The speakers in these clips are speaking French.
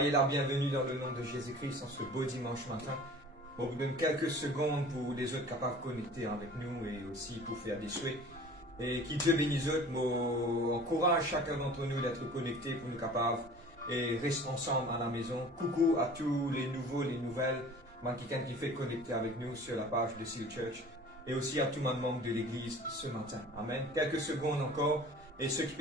soyez la bienvenue dans le nom de Jésus-Christ en ce beau dimanche matin. On vous donne quelques secondes pour les autres capables de connecter avec nous et aussi pour faire des souhaits. Et qui Dieu bénisse autres, encourage chacun d'entre nous d'être connectés pour nous capables et rester ensemble à la maison. Coucou à tous les nouveaux, les nouvelles, quelqu'un qui fait connecter avec nous sur la page de Seal Church et aussi à tout le membre de l'église ce matin. Amen. Quelques secondes encore. Et ceux qui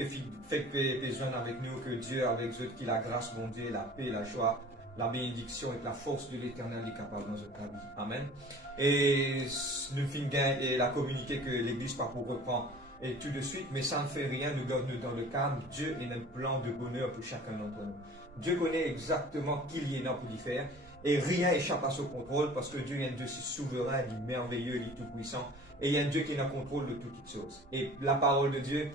fait besoin avec nous, que Dieu, avec eux, qui la grâce, mon Dieu, la paix, la joie, la bénédiction et la force de l'éternel est capable dans notre vie. Amen. Et nous finissons et la communiquer que l'église pas pour reprendre et tout de suite, mais ça ne fait rien, nous gardons dans le calme. Dieu est un plan de bonheur pour chacun d'entre nous. Dieu connaît exactement qui il est là pour y faire. Et rien échappe à son contrôle parce que Dieu est un Dieu si souverain, il est merveilleux, il est tout puissant. Et il y a un Dieu qui est en contrôle de toutes choses. Et la parole de Dieu,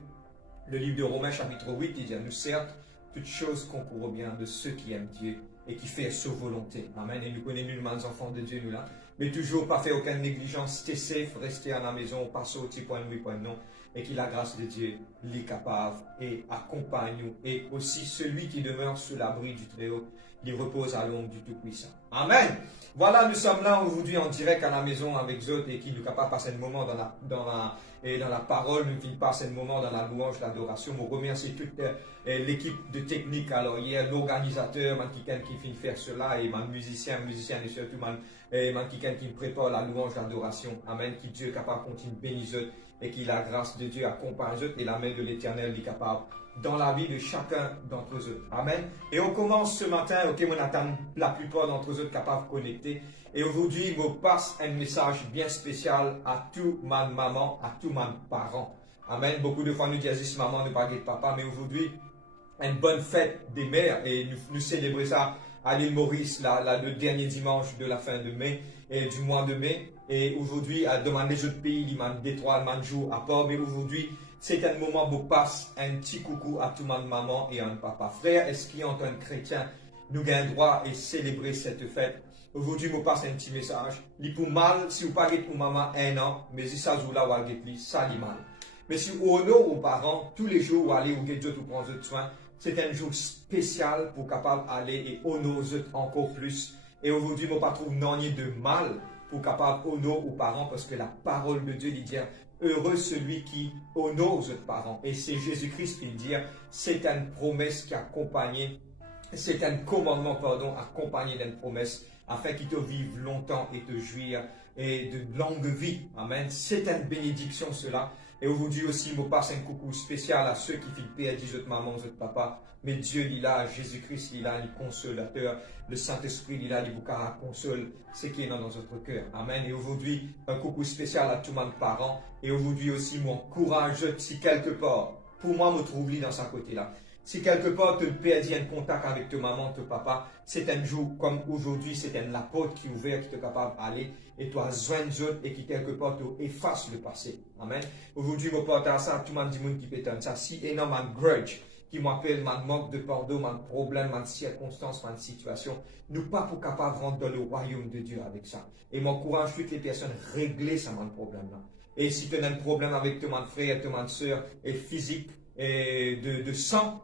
le livre de Romains chapitre 8, il dit, nous certes, toutes choses concourent bien de ceux qui aiment Dieu et qui font sa volonté. Amen. Et nous connaissons nullement les enfants de Dieu, nous là. Mais toujours pas faire aucune négligence, stay safe, rester à la maison, pas sortir point oui, point non. Et que la grâce de Dieu l'est capable et accompagne nous. Et aussi celui qui demeure sous l'abri du Très-Haut, il repose à l'ombre du Tout-Puissant. Amen. Voilà, nous sommes là aujourd'hui en direct à la maison avec Zot et qui nous capable de passer un moment dans la parole, nous finissons passer un moment dans la louange, l'adoration. Je remercie toute l'équipe de technique. Alors hier, l'organisateur, qui finit faire cela et ma musicien et surtout qui prépare la louange, l'adoration. Amen. Qui Dieu est capable de continuer de bénir Zot et que la grâce de Dieu accompagne Zot et la main de l'Éternel est capable dans la vie de chacun d'entre eux. Amen. Et on commence ce matin, ok, on attend la plupart d'entre eux capables de connecter. Et aujourd'hui, je passe un message bien spécial à tout ma maman, à tout mon parent. Amen. Beaucoup de fois, nous disons maman, ne pas de papa, mais aujourd'hui, une bonne fête des mères. Et nous célébrons ça à l'île Maurice, le dernier dimanche de la fin de mai, et du mois de mai. Et aujourd'hui, dans les autres pays, il y a des 3 jours à part, mais aujourd'hui, c'est un moment où passe un petit coucou à tout le monde, maman et un papa. Frère, est-ce qu'il y a un chrétien, nous avons droit à célébrer cette fête? Aujourd'hui, je passe un petit message. Il pour mal, si vous parlez pour maman 1 an, mais si ça joue là, ça dit mal. Mais si vous honore aux parents, tous les jours, vous allez au Dieu pour prendre soin, c'est un jour spécial pour capable aller et honorer encore plus. Et aujourd'hui, je ne trouve pas de mal pour capable honorer aux parents parce que la parole de Dieu dit heureux celui qui honore ses parents. Et c'est Jésus-Christ qui dit, c'est une promesse qui accompagne, c'est un commandement, accompagné d'une promesse, afin qu'il te vive longtemps et te jouir et de longue vie. Amen. C'est une bénédiction cela. Et aujourd'hui aussi, je passe un coucou spécial à ceux qui font perdre votre maman, votre papa. Mais Dieu, il a Jésus-Christ, il a le consolateur, le Saint-Esprit, il a le boucara console, ce qui est dans notre cœur. Amen. Et aujourd'hui, un coucou spécial à tous mes parents. Et aujourd'hui aussi, mon courage, si quelque part, pour moi, me trouve dans sa côté-là. Si quelque part, tu perds un contact avec ta maman, ton papa, c'est un jour comme aujourd'hui, c'est la porte qui est ouverte, qui est capable d'aller, et toi, joindre et qui quelque part, tu effaces le passé. Amen. Aujourd'hui, je porte à ça, tout le monde qui peut ça. Si énormément grudge, qui m'appelle, mon manque de pardon, mon problème, mon circonstance, mon situation, nous pas pour capable de rentrer dans le royaume de Dieu avec ça. Et m'encourage toutes les personnes à régler ça, mon problème-là. Et si tu as un problème avec ton frère, ton soeur, et physique, et de sang,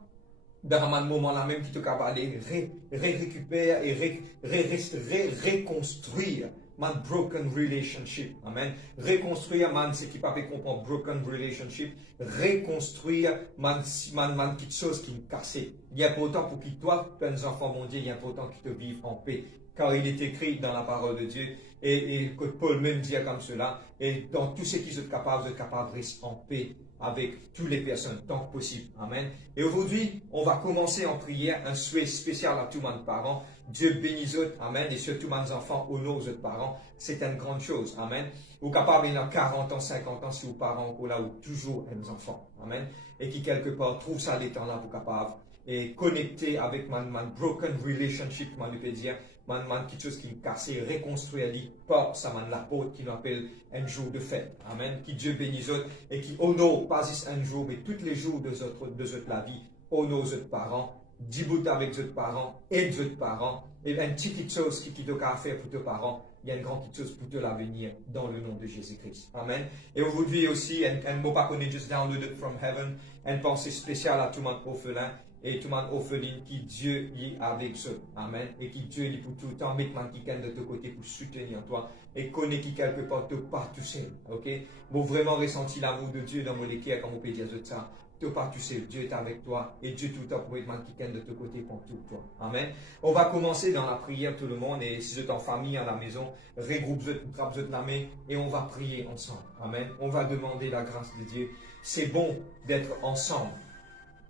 dans un moment là même qui te capable d'aller récupérer et reconstruire mon broken relationship. Amen. Reconstruire ce qui pas comprendre broken relationship, reconstruire quelque chose qui est cassé. Il est important pour que toi, tes enfants mon Dieu, il est important qu'ils te vivent en paix. Car il est écrit dans la parole de Dieu, et que Paul même dit comme cela, et dans tout ce qui est capable, vous êtes capable de rester en paix avec toutes les personnes, tant que possible. Amen. Et aujourd'hui, on va commencer en prière, un souhait spécial à tous mes parents. Dieu bénisse eux, amen, et surtout mes enfants honorent leurs parents. C'est une grande chose, amen. Vous capable, il y a 40 ans, 50 ans, si vos parents sont là, ou toujours un enfant, amen. Et qui quelque part trouve ça les temps là pour capable et connecter avec mon broken relationship, comment je peux dire, quelque chose qui est cassé, reconstruire par ça, l'apôtre qui nous appelle un jour de fête. Amen. Qui Dieu bénisse eux et qui honore pas juste un jour, mais tous les jours de la vie, honore nos parents, discute avec nos parents, aide nos parents, et une petite chose qui doit faire pour tes parents, il y a une grande chose pour te l'avenir dans le nom de Jésus-Christ. Amen. Et aujourd'hui aussi, un mot pas connu, just downloaded from heaven, une pensée spéciale à tout le monde orphelin et tout le monde orpheline qui Dieu est avec eux. Amen. Et qui Dieu est pour tout le temps, mettre man qui de ton côté pour soutenir toi et connaît qui quelque part te pas tout seul. Ok? Bon, vraiment ressenti l'amour de Dieu dans mon équerre, comme on peut dire ça. Te pas tout seul. Dieu est avec toi et Dieu tout le temps pour être man qui de ton côté pour tout toi. Amen. On va commencer dans la prière tout le monde et si vous êtes en famille à la maison, regroupe-vous, trappe-vous la main et on va prier ensemble. Amen. On va demander la grâce de Dieu. C'est bon d'être ensemble.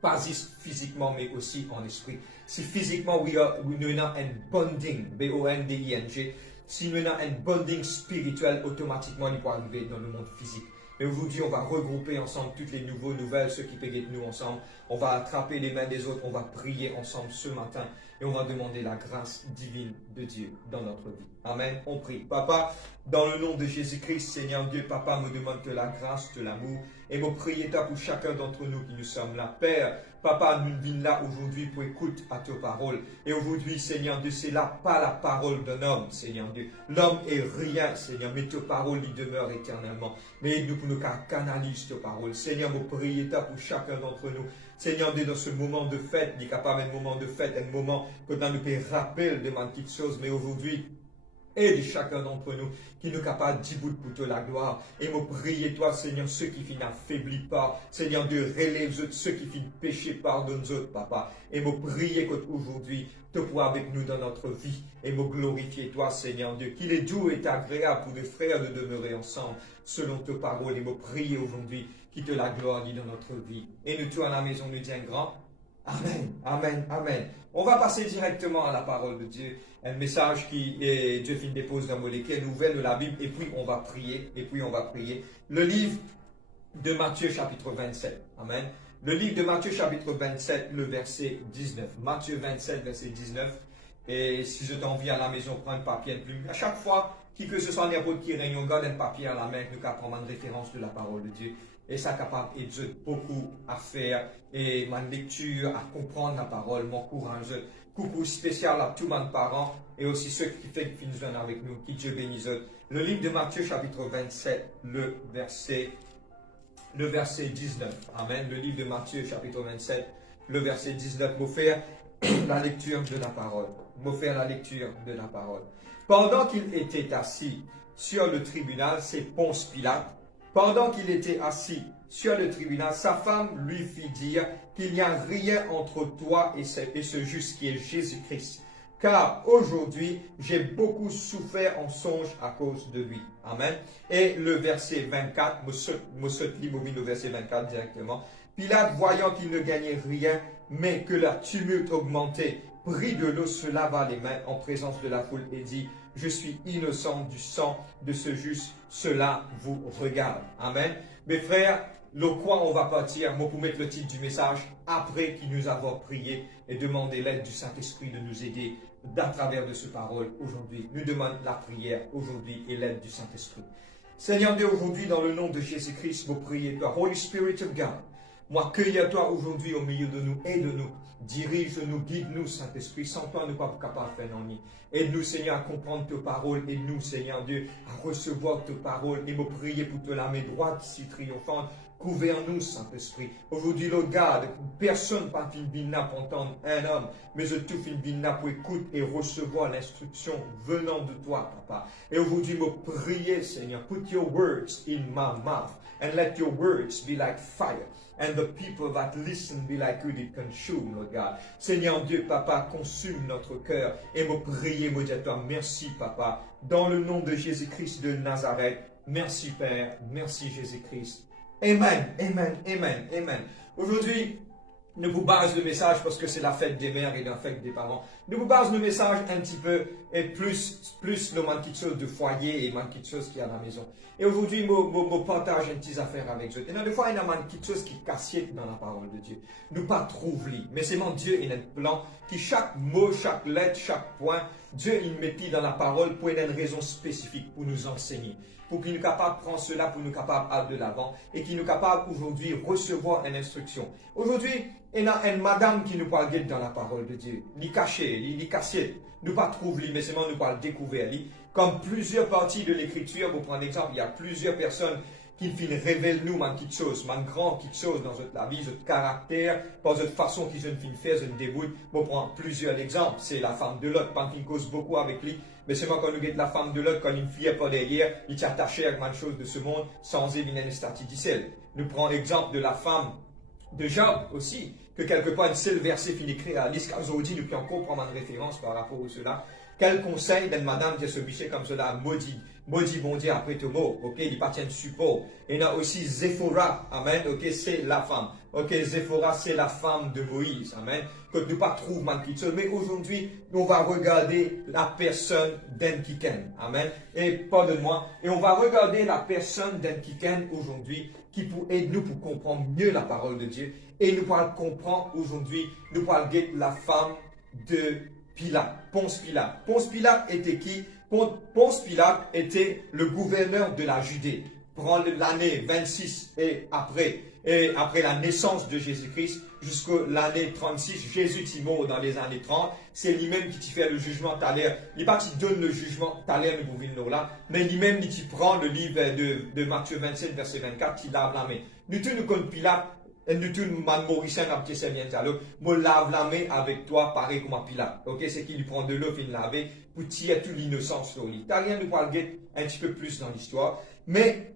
Pas juste physiquement, mais aussi en esprit. Si physiquement, nous avons un bonding, B-O-N-D-I-N-G, si nous avons un bonding spirituel, automatiquement, il peut arriver dans le monde physique. Mais aujourd'hui, on va regrouper ensemble toutes les nouvelles, ceux qui peuvent être nous ensemble. On va attraper les mains des autres, on va prier ensemble ce matin et on va demander la grâce divine de Dieu dans notre vie. Amen. On prie. Papa, dans le nom de Jésus-Christ, Seigneur Dieu, Papa me demande de la grâce, de l'amour et me prier pour chacun d'entre nous qui nous sommes là. Père, Papa, nous venons là aujourd'hui pour écouter à tes paroles. Et aujourd'hui, Seigneur Dieu, c'est là pas la parole d'un homme, Seigneur Dieu. L'homme est rien, Seigneur, mais tes paroles y demeurent éternellement. Mais aide-nous pour nous canaliser tes paroles. Seigneur, me prier pour chacun d'entre nous. Seigneur Dieu, dans ce moment de fête, il est capable un moment de fête, un moment que nous nous rappelle de petites choses, mais aujourd'hui, aide chacun d'entre nous qui nous capable d'y bout pour toi la gloire. Et me prier toi, Seigneur, ceux qui finissent n'affaiblis pas. Seigneur Dieu, relève ceux qui finissent pécher, pardonne-eux, Papa. Et me prier qu'aujourd'hui, te vois avec nous dans notre vie. Et me glorifier toi, Seigneur Dieu. Qu'il est doux et agréable pour les frères de demeurer ensemble selon tes paroles. Et me prier aujourd'hui qui te la gloire dans notre vie. Et nous tous à la maison, nous disons grand. Amen, amen, amen. On va passer directement à la parole de Dieu. Un message qui Dieu fin dépose dans mon équerre, nouvelle de la Bible, et puis on va prier, Le livre de Matthieu chapitre 27. Amen. Le livre de Matthieu chapitre 27, le verset 19. Matthieu 27, verset 19. Et si je t'envie à la maison, prends un papier et une plume. À chaque fois, qui que ce soit n'importe qui réunion, garde un papier à la main, nous qu'à prendre une référence de la parole de Dieu. Et ça capable d'aider beaucoup à faire et ma lecture, à comprendre la parole, mon courage. Coucou spécial à tous mes parents et aussi ceux qui font qu'ils viennent avec nous, qui Dieu bénisse. Le livre de Matthieu chapitre 27, le verset 19. Amen. Le livre de Matthieu chapitre 27, le verset 19. Vous faire la lecture de la parole. Pendant qu'il était assis sur le tribunal, c'est Ponce Pilate. Pendant qu'il était assis sur le tribunal, sa femme lui fit dire qu'il n'y a rien entre toi et ce juste qui est Jésus-Christ. Car aujourd'hui, j'ai beaucoup souffert en songe à cause de lui. Amen. Et le verset 24, le verset 24 directement. Pilate, voyant qu'il ne gagnait rien, mais que la tumulte augmentait, prit de l'eau, se lava les mains en présence de la foule et dit, je suis innocent du sang de ce juste, cela vous regarde. Amen. Mes frères, le quoi on va partir, moi pour mettre le titre du message, après qu'il nous avons prié et demandé l'aide du Saint-Esprit de nous aider à travers de ce parole aujourd'hui. Nous demandons la prière aujourd'hui et l'aide du Saint-Esprit. Seigneur Dieu, aujourd'hui, dans le nom de Jésus-Christ, vous priez toi, Holy Spirit of God. Moi, cueille toi aujourd'hui au milieu de nous, aide-nous, dirige-nous, guide-nous, Saint-Esprit. Sans toi, nous ne sommes pas capables de faire non. Aide-nous, Seigneur, à comprendre tes paroles. Aide-nous, Seigneur Dieu, à recevoir tes paroles et me prier pour te la main droite si triomphante. Gouverne-nous, Saint-Esprit. Aujourd'hui, le garde, personne pas fin bina pour entendre un homme, mais tout fin bina pour écouter et recevoir l'instruction venant de toi, Papa. Et aujourd'hui, me prier, Seigneur, put your words in my mouth and let your words be like fire. And the people that listen be like you did consume, Lord God. Seigneur Dieu, Papa, consume notre cœur et me prier, me dire toi, merci, Papa, dans le nom de Jésus-Christ de Nazareth. Merci, Père. Merci, Jésus-Christ. Amen, amen, amen, amen. Aujourd'hui, nous vous base le message parce que c'est la fête des mères et la fête des parents. Nous vous base le message un petit peu et plus le manque de choses de foyer et manque de choses qu'il y a à la maison. Et aujourd'hui, je partage une petite affaire avec vous. Et des fois, il y a manque de choses qui cassent dans la parole de Dieu. Nous pas trouver, mais c'est mon Dieu, il a un plan qui chaque mot, chaque lettre, chaque point, Dieu il met dans la parole pour une raison spécifique, pour nous enseigner. Pour qu'il nous capable de prendre cela, pour nous capable aller de l'avant et qu'il nous capable aujourd'hui recevoir une instruction. Aujourd'hui, il y a une madame qui nous parle dans la parole de Dieu. Il caché, il cassé. Nous pas trouver, mais seulement nous parle découvrir. Comme plusieurs parties de l'écriture, pour prendre l'exemple, il y a plusieurs personnes qu'il révèle nous man quelque chose, man grand quelque chose dans notre vie, notre caractère, dans notre façon qu'ils ont fait faire, une débrouille. Bon, prendre plusieurs exemples. C'est la femme de Lot, pan qui cause beaucoup avec lui. Mais seulement quand nous guette la femme de Lot, quand il ne fuyait pas derrière, il s'est attaché à une chose de ce monde sans éviter une statue d'Issel. Nous prenons l'exemple de la femme de Job aussi, que quelque part, un seul verset finit écrit à l'Iscazodi, nous pouvons encore prendre une référence par rapport à cela. Quel conseil d'une madame qui se bichait comme cela, maudit bon Dieu après tout mot, ok, il appartient de support. Et il y a aussi Zéphora, amen, ok, c'est la femme. Ok, Zéphora, c'est la femme de Moïse, amen. Que nous pas trouver man qui mais aujourd'hui, on va regarder la personne d'Enkiken, amen. Et pardonne-moi, et on va regarder la personne d'Enkiken aujourd'hui qui pour aider nous pour comprendre mieux la parole de Dieu. Et nous pourrons comprendre aujourd'hui, nous pourrons guetter la femme de Pilate, Ponce Pilate. Ponce Pilate était qui? Ponce Pilate était le gouverneur de la Judée. Prends l'année 26 et après la naissance de Jésus-Christ jusqu'à l'année 36, Jésus est mort dans les années 30. C'est lui-même qui fait le jugement tout à l'heure. Il n'est pas qui donne le jugement tout à l'heure, nous pouvons là, mais lui-même qui prend le livre de Matthieu 27, verset 24, qui lave la main. Nous tous nous connaissons Pilate. Et nous tous, man Mauricien, moi lave la main avec toi, pareil comme un Pilate. Ok, c'est qu'il lui prend de l'eau, il lave, pour tirer toute l'innocence sur lui. T'as rien de parler un petit peu plus dans l'histoire. Mais,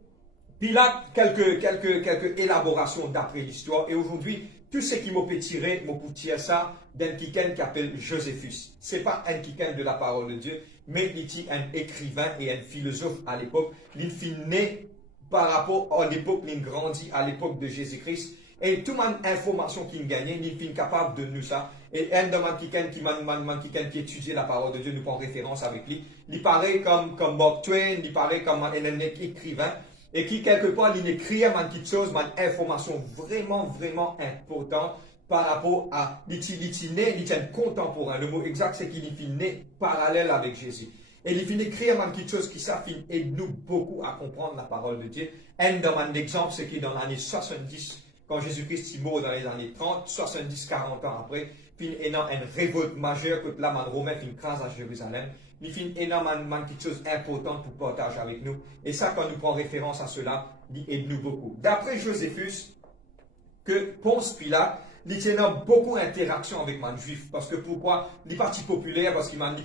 Pilate, quelques élaborations d'après l'histoire. Et aujourd'hui, tout ce qui m'a fait tirer, m'a tirer ça d'un kiken qui appelle Joséphus. C'est pas un kiken de la parole de Dieu, mais il est un écrivain et un philosophe à l'époque. Il fut né par rapport à l'époque, il grandit à l'époque de Jésus-Christ. Et toute information qu'il gagnait, il est capable de nous ça. Et un de qui étudie la parole de Dieu, nous prend référence avec lui. Il paraît comme Mark Twain, il paraît comme un écrivain. Et qui, quelque part, il écrit quelque chose, une information vraiment importante par rapport à l'itiné, il est contemporain. Le mot exact, c'est qu'il est né parallèle avec Jésus. Et il finit écrire quelque chose qui aide nous beaucoup à comprendre la parole de Dieu. Un exemple, c'est qu'il dans l'année 70, quand Jésus-Christ est mort dans les années 30, 70, 40 ans après, il y a une révolte majeure que la man romain fait une crase à Jérusalem. Il fait énormément quelque chose d'important pour partager avec nous. Et ça, quand nous prenons référence à cela, il aide nous beaucoup. D'après Joséphus, que Ponce Pilate, il y a beaucoup d'interaction avec les juifs. Parce que pourquoi? Les partis populaires, parce qu'il les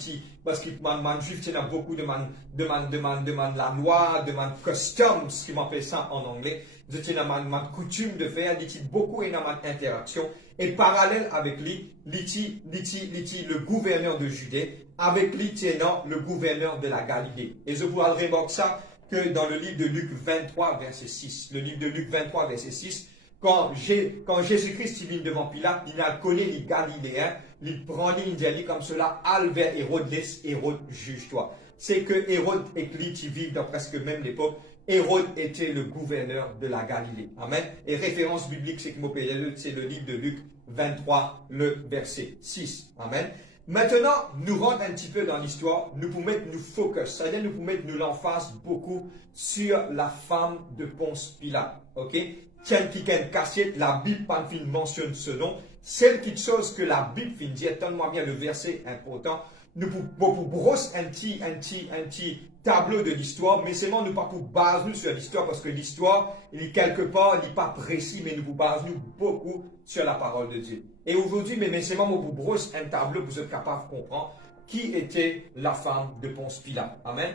juifs, il y a beaucoup de la loi, de customs, ce qu'on appelle ça en anglais. Il y a une coutume de faire, il y a beaucoup d'interaction. Et parallèle avec lui, il y a le gouverneur de Judée, avec lui, il y a le gouverneur de la Galilée. Et je vous remarque ça que dans le livre de Luc 23, verset 6. Le livre de Luc 23, verset 6. Quand Jésus-Christ vient devant Pilate, il a connu les Galiléens, il prend il dit comme cela, al vers Hérode, laisse Hérode juge-toi. C'est que Hérode et lui qui vivent dans presque même l'époque, Hérode était le gouverneur de la Galilée. Amen. Et référence biblique, c'est le livre de Luc 23, le verset 6. Amen. Maintenant, nous rentrons un petit peu dans l'histoire, nous pouvons mettre nous focus, c'est-à-dire nous pouvons mettre nous l'emphase beaucoup sur la femme de Ponce Pilate. Ok? Tiens, qui a une cassette, la Bible mentionne ce nom. Celle qui chose que la Bible finit dire, donne-moi bien le verset important. Nous pouvons brosser un petit tableau de l'histoire, mais seulement nous pas pour baser nous sur l'histoire, parce que l'histoire, il est quelque part, il n'est pas précis, mais nous pouvons baser nous beaucoup sur la parole de Dieu. Et aujourd'hui, mais seulement nous pouvons brosser un tableau pour être capable de comprendre qui était la femme de Ponce Pilate. Amen.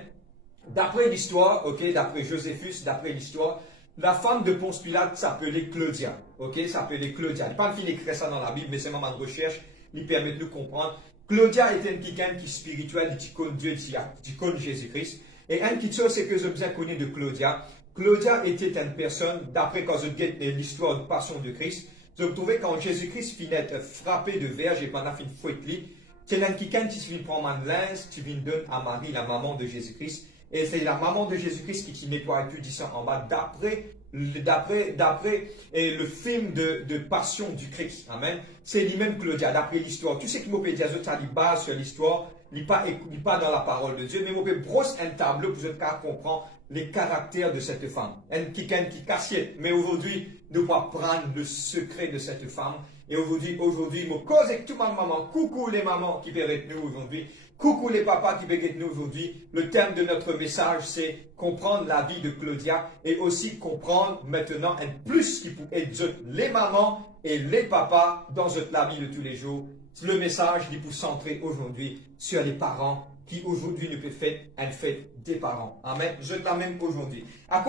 D'après l'histoire, ok, d'après Joséphus, d'après l'histoire, la femme de Ponce Pilate s'appelait Claudia. Ok, s'appelait Claudia. Il n'est pas fini d'écrire ça dans la Bible, mais c'est vraiment une recherche qui permet de nous comprendre. Claudia était quelqu'un qui est spirituel, qui connaît Dieu, qui connaît Jésus-Christ. Et une petite chose, c'est que je bien connu de Claudia. Claudia était une personne, d'après quand je regarde l'histoire de passion de Christ, je trouvais quand Jésus-Christ finit d'être frappé de verge et pendant qu'il fouette lui, c'est quelqu'un qui vient prendre un linge, qui vient donner à Marie, la maman de Jésus-Christ. Et c'est la maman de Jésus-Christ qui nettoie tout ça en bas, d'après le film de Passion du Christ. Amen. C'est lui-même Claudia, d'après l'histoire. Tu sais que je dire, ça dit base sur l'histoire, il n'est pas dans la parole de Dieu, mais je brosse un tableau pour que vous comprendre les caractères de cette femme. Elle qui cachait. Mais aujourd'hui, nous pouvons prendre le secret de cette femme. Et aujourd'hui, je cause avec tout ma maman. Coucou les mamans qui verraient avec nous aujourd'hui. Coucou les papas qui verraient avec nous aujourd'hui. Le thème de notre message, c'est comprendre la vie de Claudia et aussi comprendre maintenant un plus qui peut aider les mamans et les papas dans la vie de tous les jours. Le message, il peut centrer aujourd'hui sur les parents qui aujourd'hui ne peut faire une fête des parents. Amen. Je l'amène aujourd'hui. Ok,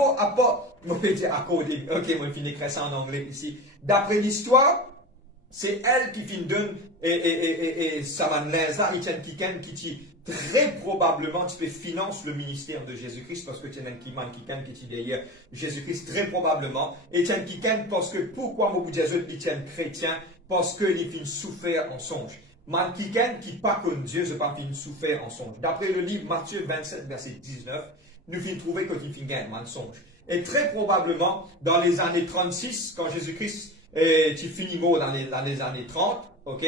moi je finis écrire ça en anglais ici. D'après l'histoire, c'est elle qui donne et ça m'a là, Etienne Kiken qui très probablement tu peux financer le ministère de Jésus-Christ parce que tu es un Kiken qui est derrière Jésus-Christ très probablement. Etienne Kiken parce que pourquoi moi vous dites Etienne chrétien parce qu'il finit souffert en songe. Man Kiken qui pas comme Dieu, je pas fini souffert en songe. D'après le livre Matthieu 27 verset 19, nous finissons trouver que tu finis un mensonge. Et très probablement dans les années 36 quand Jésus-Christ et tu finis mort dans les années 30, ok?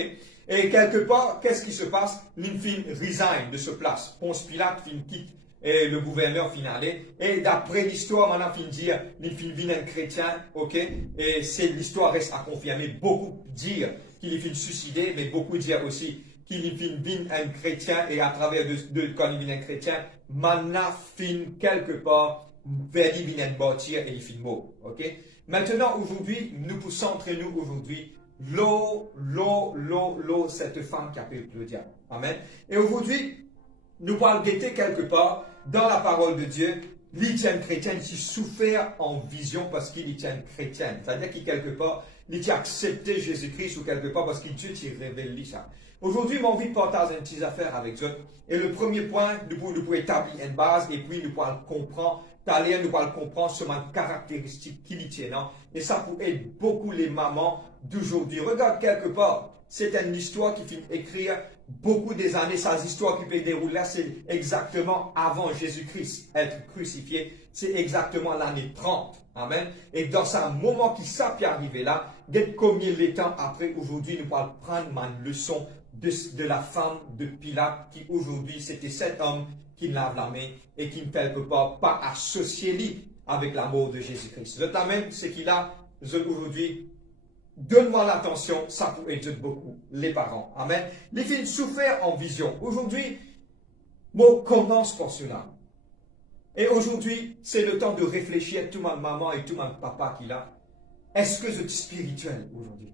Et quelque part, qu'est-ce qui se passe? L'Infin resign de ce place. Ponce Pilate fin quitte et le gouverneur final. Et d'après l'histoire, maintenant fin dire, l'Infin vient un chrétien, ok? Et c'est l'histoire reste à confirmer. Beaucoup dire qu'il est fin suicidé, mais beaucoup dire aussi qu'il est fin un chrétien et à travers quand il vient un chrétien, maintenant fin quelque part vers il vient un bâtir et il fin mort, ok? Maintenant, aujourd'hui, nous pouvons centrer nous aujourd'hui, cette femme qui appelle Claudia. Amen. Et aujourd'hui, nous allons guetter quelque part dans la parole de Dieu, l'Étienne chrétienne qui souffert en vision parce qu'il est chrétienne. C'est-à-dire qu'il quelque part, il a accepté Jésus-Christ ou quelque part parce qu'il Dieu t'y révèle ça. Aujourd'hui, j'ai envie de partager une petite affaire avec vous. Et le premier point, nous pouvons établir une base et puis nous pouvons comprendre. Nous allons comprendre ce caractéristique qu'il y tient. Et ça peut aider beaucoup les mamans d'aujourd'hui. Regarde quelque part, c'est une histoire qui finit écrire beaucoup des années. Ces histoires qui peut dérouler là, c'est exactement avant Jésus-Christ être crucifié. C'est exactement l'année 30. Amen. Et dans ce moment qui ça peut arriver là, dès combien de temps après aujourd'hui, nous allons prendre une leçon de la femme de Pilate qui aujourd'hui, c'était cet homme qui lave la main et qui ne quelque part pas associé lui avec la mort de Jésus-Christ. Le t'amène, c'est qu'il a aujourd'hui, donne-moi l'attention, ça peut aider beaucoup les parents. Amen. Les filles souffrent en vision. Aujourd'hui, moi commence par cela. Et aujourd'hui, c'est le temps de réfléchir, tout ma maman et tout mon papa qu'il a. Est-ce que c'est spirituel aujourd'hui?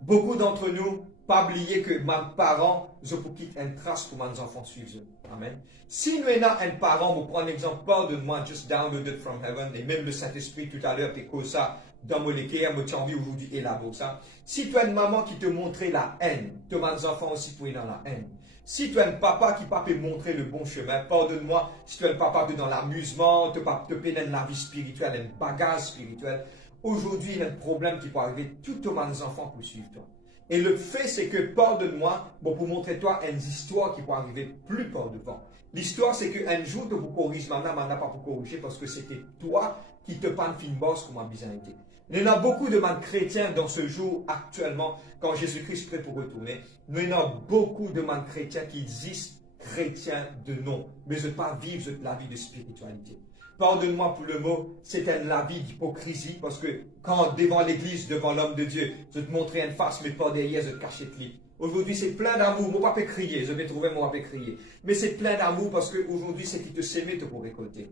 Beaucoup d'entre nous, pas oublier que mes parents, je peux quitter une trace pour mes enfants suivre. Amen. Si nous avons un parent, vous prenez l'exemple, pardonne-moi, just downloaded from heaven, et même le Saint-Esprit tout à l'heure, qui cause ça dans mon équerre, moi, j'ai envie aujourd'hui d'élaborer ça. Si tu as une maman qui te montrait la haine, tes enfants aussi pour être dans la haine. Si tu as un papa qui peut te montrer le bon chemin, pardonne-moi, si tu as un papa qui est dans l'amusement, te pénètre la vie spirituelle, un bagage spirituel, aujourd'hui, il y a un problème qui peut arriver, tous tes enfants pour suivre toi. Et le fait, c'est que, pardonne-moi, bon, pour montrer toi une histoire qui peut arriver plus par devant. L'histoire, c'est qu'un jour, tu vous corriges, maintenant pas pour corriger parce que c'était toi qui te panne fin boss comme un bizarreté. Il y en a beaucoup de chrétiens dans ce jour actuellement, quand Jésus-Christ est prêt pour retourner. Il y en a beaucoup de chrétiens qui existent chrétiens de nom, mais je ne pas vivre la vie de spiritualité. Pardonne-moi pour le mot, c'est la vie d'hypocrisie, parce que quand devant l'église, devant l'homme de Dieu, je te montrais une face, mais pas derrière, je te cachais de clip. Aujourd'hui, c'est plein d'amour. Moi, pas crier, je vais trouver mon pas crier. Mais c'est plein d'amour parce qu'aujourd'hui, c'est qui te s'aimer pour récolter.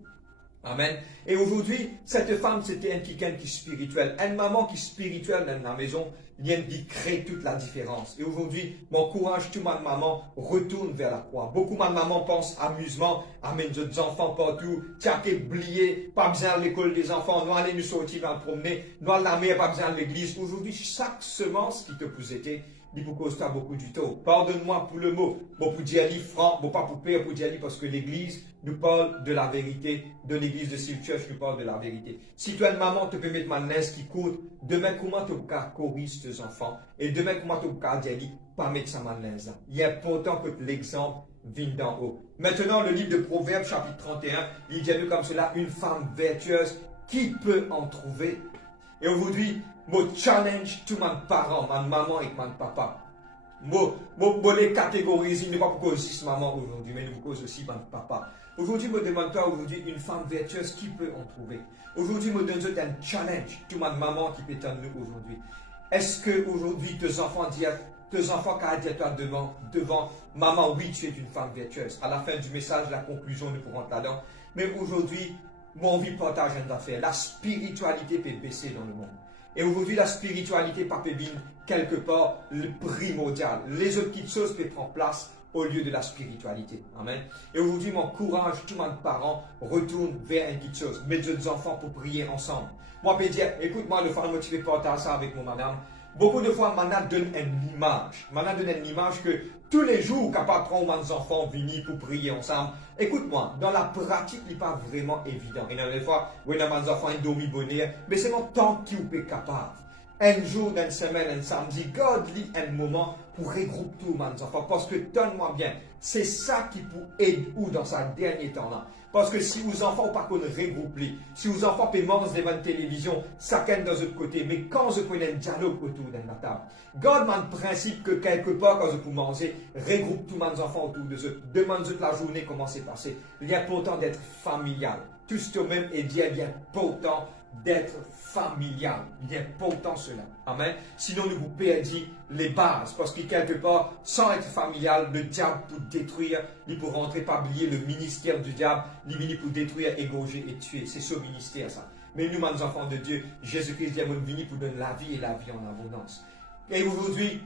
Amen. Et aujourd'hui, cette femme, c'était un qui est spirituel. Une maman qui est spirituelle dans la maison, vient qui crée toute la différence. Et aujourd'hui, m'encourage tout ma maman, retourne vers la croix. Beaucoup de maman pensent amusement, amène d'autres enfants partout, tiens, t'es oublié, pas besoin de l'école des enfants, nous allons nous sortir dans le promener, nous allons la mer, pas besoin de l'église. Aujourd'hui, chaque semence qui te vous était, il vous cause beaucoup du tout. Pardonne-moi pour le mot. Bon, pour dire franc, bon, pas pour père, pour dire parce que l'église nous parle de la vérité. De l'église de Silk Church nous parle de la vérité. Si tu as une maman, tu peux mettre ma naisse qui court. Demain, comment tu peux corriger tes enfants? Et demain, comment tu peux dire, pas mettre sa naisse là. Il est important que l'exemple vienne d'en haut. Maintenant, le livre de Proverbes, chapitre 31, il dit comme cela, une femme vertueuse, qui peut en trouver? Et aujourd'hui, mon challenge, tous mes parents, ma maman et mon papa. Moi, les catégoriser, ne pas pour cause maman aujourd'hui, mais nous cause aussi papa. Aujourd'hui, me demande-toi aujourd'hui une femme vertueuse qui peut en trouver. Aujourd'hui, me donne un challenge, tout ma maman qui peut t'en nous aujourd'hui. Est-ce que aujourd'hui tes enfants disent toi devant maman, oui, tu es une femme vertueuse. À la fin du message, la conclusion, nous pourrons là-dedans. Mais aujourd'hui, mon envie de partager une affaire. La spiritualité peut baisser dans le monde. Et aujourd'hui, la spiritualité peut venir quelque part le primordial. Les autres petites choses peuvent prendre place au lieu de la spiritualité. Amen. Et aujourd'hui, m'encourage tous mes parents retourne vers une petite chose. Mes deux enfants pour prier ensemble. Moi, je peux dire, écoute-moi, le faire motivé partager ça avec mon madame. Beaucoup de fois, maintenant donne une image. Maintenant donne une image que tous les jours, capable de prendre mes enfants venir pour prier ensemble. Écoute-moi, dans la pratique, il n'est pas vraiment évident. Et dans les fois, oui, dans mes enfants, ils dorment bonheur, mais c'est mon temps qui vous est capable. Un jour, une semaine, un samedi, God lit un moment pour regrouper tous mes enfants. Parce que, donne-moi bien, c'est ça qui peut aider ou dans sa dernier temps-là. Parce que si vos enfants pas qu'on regroupe, si vos enfants peuvent manger devant la télévision, chacun dans l'autre côté, mais quand je connais un dialogue autour de la table, God m'a le principe que quelque part, quand je peux manger, regroupe tous mes enfants autour de eux, demande la journée comment c'est passé. Il est important d'être familial. Tout ce même est dit, il est important d'être familial. Il est important cela. Amen. Sinon, nous vous perdons les bases. Parce que quelque part, sans être familial, le diable peut détruire, il peut rentrer, pas oublier le ministère du diable, il peut détruire, égorger et tuer. C'est ce ministère, ça. Mais nous, les enfants de Dieu, Jésus-Christ est venu pour donner la vie et la vie en abondance. Et aujourd'hui,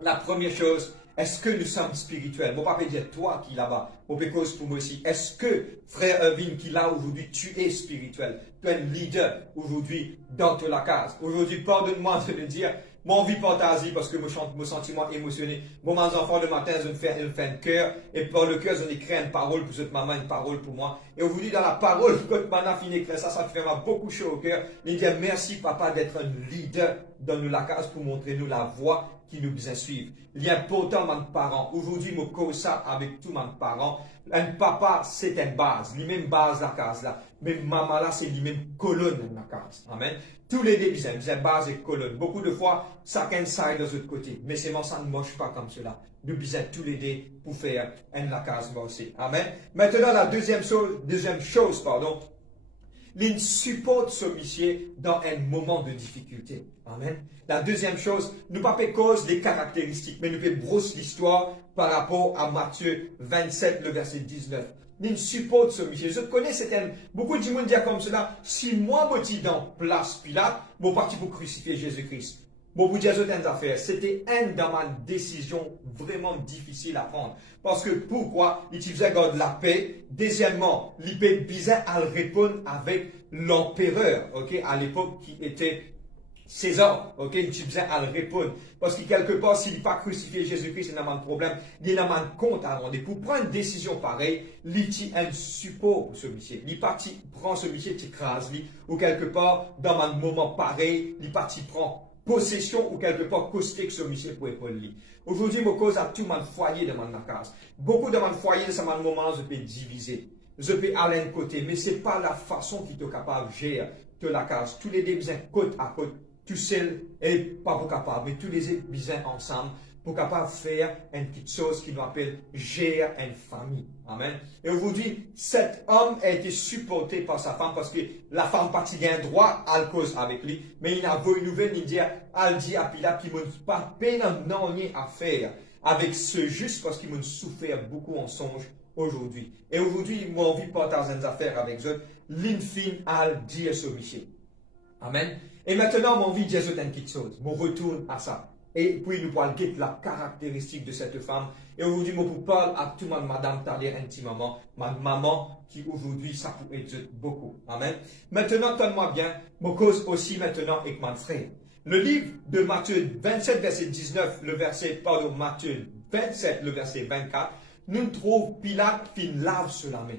la première chose, est-ce que nous sommes spirituels? Mon papa dit, toi qui là-bas, mon cause pour moi aussi. Est-ce que, frère Irvin, qui là aujourd'hui, tu es spirituel? Tu es un leader aujourd'hui dans la case. Aujourd'hui, pardonne-moi de le dire, mon vie partager parce que mon sentiment émotionné. Mon enfant le matin, je fais un cœur et par le cœur, je écris une parole pour cette maman, une parole pour moi. Et aujourd'hui, dans la parole, quand maman finit d'écrire ça, ça fait beaucoup chaud au cœur. Il dit merci papa d'être un leader dans la case pour montrer nous la voie qui nous besoin suivre. Il est important, mes parents. Aujourd'hui, je cause ça avec tous mes parents. Un papa, c'est une base. Les mêmes bases de la case là. Mais maman là, c'est les mêmes colonnes de la case. Amen. Tous les deux, ils ont base et colonne. Beaucoup de fois, chacun side de l'autre côté. Mais c'est moi, ça ne marche pas comme cela. Nous besoin tous les deux pour faire une la case moi aussi. Amen. Maintenant, la deuxième chose, il supporte ce monsieur dans un moment de difficulté. Amen. La deuxième chose, nous pas cause les caractéristiques, mais nous fait brosse l'histoire par rapport à Matthieu 27, le verset 19. Il supporte ce monsieur. Je connais beaucoup de monde disent comme cela, si moi je suis dans place Pilate, mon parti pour crucifier Jésus-Christ. Bon, vous dire une affaire, c'était une de mes décisions vraiment difficile à prendre. Parce que pourquoi? Il faisait garde la paix. Deuxièmement, il visait à répondre avec l'empereur, ok, à l'époque qui était César, ok, il faisait à répondre. Parce que quelque part, s'il n'a pas crucifié Jésus-Christ, il n'a pas de problème, il n'a pas de compte à rendre. Pour prendre une décision pareille, il a un support pour ce monsieur. Il parti prend ce monsieur, il écrase, ou quelque part, dans un moment pareil, il parti prend possession ou quelque part costé que ce monsieur pour épauler lui. Aujourd'hui, je cause à tout mon foyer de ma case. Beaucoup de mon foyer, c'est un moment où je peux diviser. Je peux aller d'un côté, mais ce n'est pas la façon qui est capable de gérer la case. Tous les deux besoin côte à côte, tout seul et pas pour capable, mais tous les deux besoin ensemble pour capable faire une petite chose qui nous appelle gérer une famille. Amen. Et aujourd'hui, cet homme a été supporté par sa femme parce que la femme partit un droit à cause avec lui, mais il a vu une nouvelle, il dit à Pilate qu'il n'a pas peine à faire avec ce juste parce qu'il m'a souffert beaucoup en songe aujourd'hui. Et aujourd'hui, moi, envie de partager des affaires avec eux, l'infini a dit à ce monsieur. Amen. Et maintenant, mon envie de dire une petite chose. Je retourne à ça. Et puis, nous parlons de la caractéristique de cette femme. Et aujourd'hui, je vous parle à tout le monde, madame Thaler intimement, ma maman, qui aujourd'hui, ça peut aider beaucoup. Amen. Maintenant, tenez-moi bien, je cause aussi maintenant avec mon frère. Le livre de Matthieu 27, verset 19, Matthieu 27, le verset 24, nous trouvons Pilate qui lave sur la main.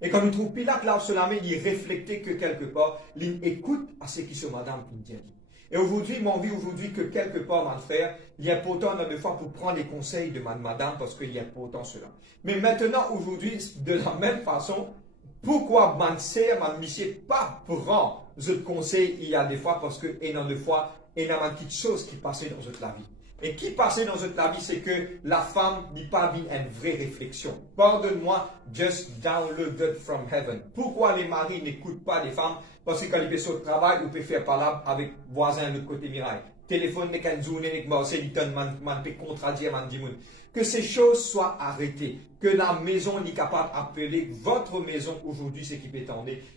Et quand nous trouvons Pilate lave sur la main, il réflectait que quelque part, il écoute à ce qui se madame qui dit. Et aujourd'hui, mon vie aujourd'hui que quelque part, mon frère, il est important de fois pour prendre les conseils de madame parce qu'il est important cela. Mais maintenant, aujourd'hui, de la même façon, pourquoi ma sœur, ma monsieur, pas prend ce conseil il y a des fois parce que, énormément de fois, il y a une petite chose qui passait dans notre vie. Et qui passait dans notre vie, c'est que la femme n'est pas une vraie réflexion. Pardonne-moi, just downloaded from heaven. Pourquoi les maris n'écoutent pas les femmes? Parce que quand ils peuvent au travail, ils peuvent faire parler avec voisin de l'autre côté miraille. Téléphone, mais quand ils peut contradire, que ces choses soient arrêtées, que la maison n'est capable d'appeler, votre maison aujourd'hui, c'est qui peut être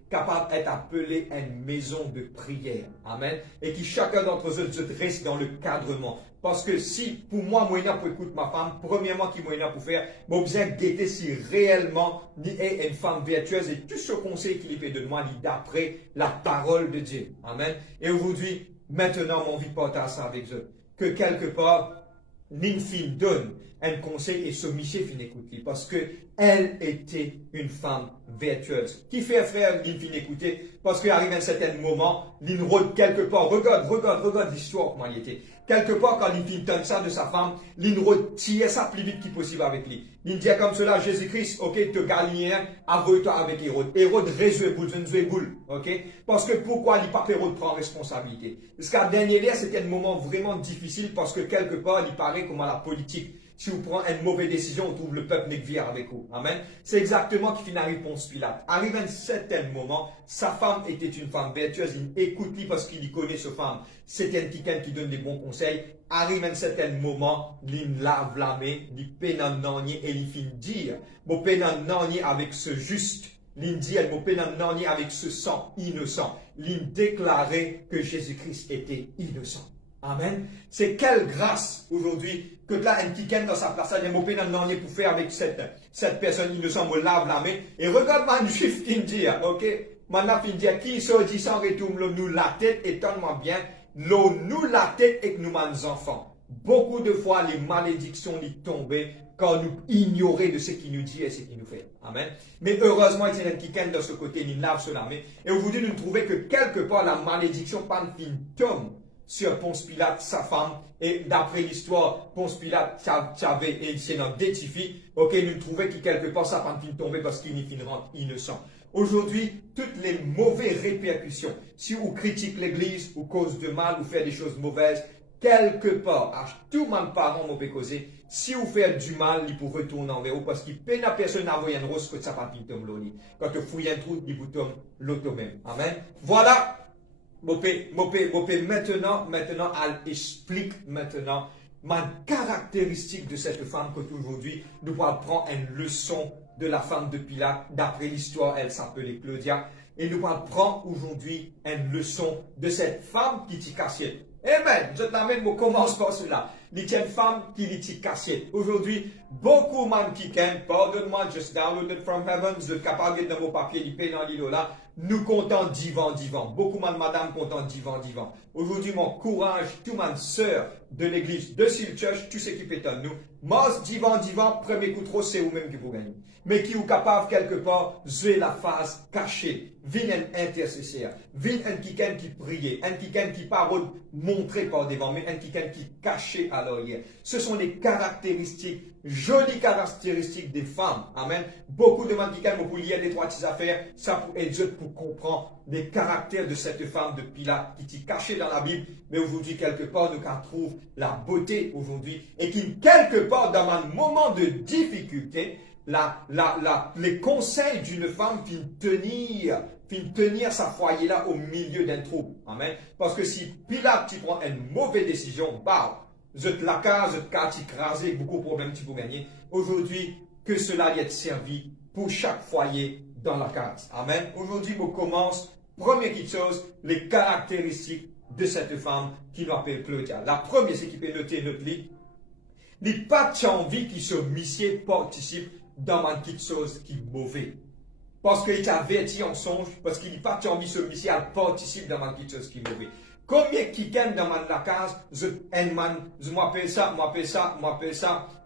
capable d'être appelée une maison de prière. Amen. Et que chacun d'entre eux se reste dans le cadrement. Parce que si, pour moi, moyen pour écouter ma femme, premièrement, qui moyen pour faire, j'ai besoin de guetter si réellement il est une femme vertueuse et tout ce conseil qu'il fait de moi, d'après la parole de Dieu. Amen. Et aujourd'hui, maintenant, mon envie de partager ça avec eux. Que quelque part, l'Infine donne un conseil et ce Michel fin écouter parce que elle était une femme vertueuse. Qui fait frère l'Infine écouter parce qu'il arrive un certain moment, l'Inrod quelque part, regarde l'histoire comment il était. Quelque part quand l'Infine donne ça de sa femme, l'Inrod tire ça plus vite qu'il possible avec lui. Il dit comme cela, Jésus-Christ, ok, te Galilée, avoue-toi avec Hérode. Hérode résout boule, ok? Parce que pourquoi il pas Hérode prend responsabilité? Parce qu'à dernier lieu, c'était un moment vraiment difficile parce que quelque part, il paraît comme à la politique. Si vous prenez une mauvaise décision, on trouve le peuple négvière avec vous. Amen. C'est exactement qui fait la réponse Pilate. Arrive à un certain moment, sa femme était une femme vertueuse. Il écoute-lui parce qu'il connaît sa femme. C'était quelqu'un qui donne des bons conseils. Arrive à un certain moment, il lave la main, il peine un nanier et il finit dire, mon peine un nanier avec ce juste. Il dit, mon peine un nanier avec ce sang innocent. Il déclarait que Jésus-Christ était innocent. Amen. C'est quelle grâce aujourd'hui que là, un tiken dans sa place, il y a un peu pour faire avec cette personne innocente, me lave la main. Et regarde-moi un juif qui me dit, ok, maintenant qui me dit, qui se dit sans retourne nous la tête, étonne-moi bien, nous la tête et que nous nos enfants. Beaucoup de fois, les malédictions lui tombaient quand nous ignorons de ce qu'il nous dit et ce qu'il nous fait. Amen. Mais heureusement, il y a un tiken de ce côté, il lave sur la main. Et aujourd'hui, nous trouvons que quelque part, la malédiction pas une tombe sur Ponce Pilate, sa femme, et d'après l'histoire, Ponce Pilate avait et c'est notre détifi, ok, nous trouvons que quelque part sa femme finit tomber parce qu'il finit innocent. Aujourd'hui, toutes les mauvaises répercussions, si vous critiquez l'église, ou cause de mal, ou faites des choses mauvaises, quelque part, à tout le monde parent m'ont causé, si vous faites du mal, il peut retourner envers vous parce qu'il peine à personne à voir une rose que sa femme finit tomber. Quand vous fouillez un trou, il vous tombe l'auto même. Amen. Voilà. Maintenant, elle explique maintenant ma caractéristique de cette femme que aujourd'hui, nous allons prendre une leçon de la femme de Pilate. D'après l'histoire, elle s'appelait Claudia. Et nous allons prendre aujourd'hui une leçon de cette femme qui t'y cassait. Amen. Je t'amène, je commence par cela. Il y a une femme qui t'y cassait. Aujourd'hui, beaucoup de gens qui can, pardonne-moi, just downloaded from heaven, vous êtes capable de dans vos papiers, du pays dans l'île là. Nous comptons divan. Beaucoup de madame comptent divan. Aujourd'hui, mon courage, tout ma sœur de l'église, de Seal Church, tout ce qui peut être nous. Moi, divan, premier coup trop, c'est vous-même qui vous gagnez. Mais qui est capable quelque part, jouer la phase cachée. Vin un intercesseur. Vin un quelqu'un qui priait. Un quelqu'un qui parole montré par devant, mais un quelqu'un qui cachait à l'arrière. Ce sont les caractéristiques, jolies caractéristiques des femmes. Amen. Beaucoup de gens qui pour lire les trois petites affaires, ça pour aider pour comprendre les caractères de cette femme de Pilate qui est cachée dans la Bible, mais aujourd'hui, quelque part, nous trouvons la beauté aujourd'hui et qui, quelque part, dans un moment de difficulté, les conseils d'une femme fin tenir sa foyer là au milieu d'un trouble. Amen. Parce que si Pilate tu prend une mauvaise décision, bah, je te la case, je te écraser, beaucoup de problèmes tu peux gagner. Aujourd'hui, que cela y ait servi pour chaque foyer dans la case. Amen. Aujourd'hui, on commence, première petite chose, les caractéristiques de cette femme qui nous appelle Claudia. La première, c'est qu'il peut noter notre lit. Les pas envie qui se missier participe dans une petite chose qui est mauvaise. Parce qu'il t'a averti en songe, parce qu'il n'est pas envie de se missier, elle participe dans une petite chose qui est mauvaise. Combien qui gagne dans la case, je m'appelle ça,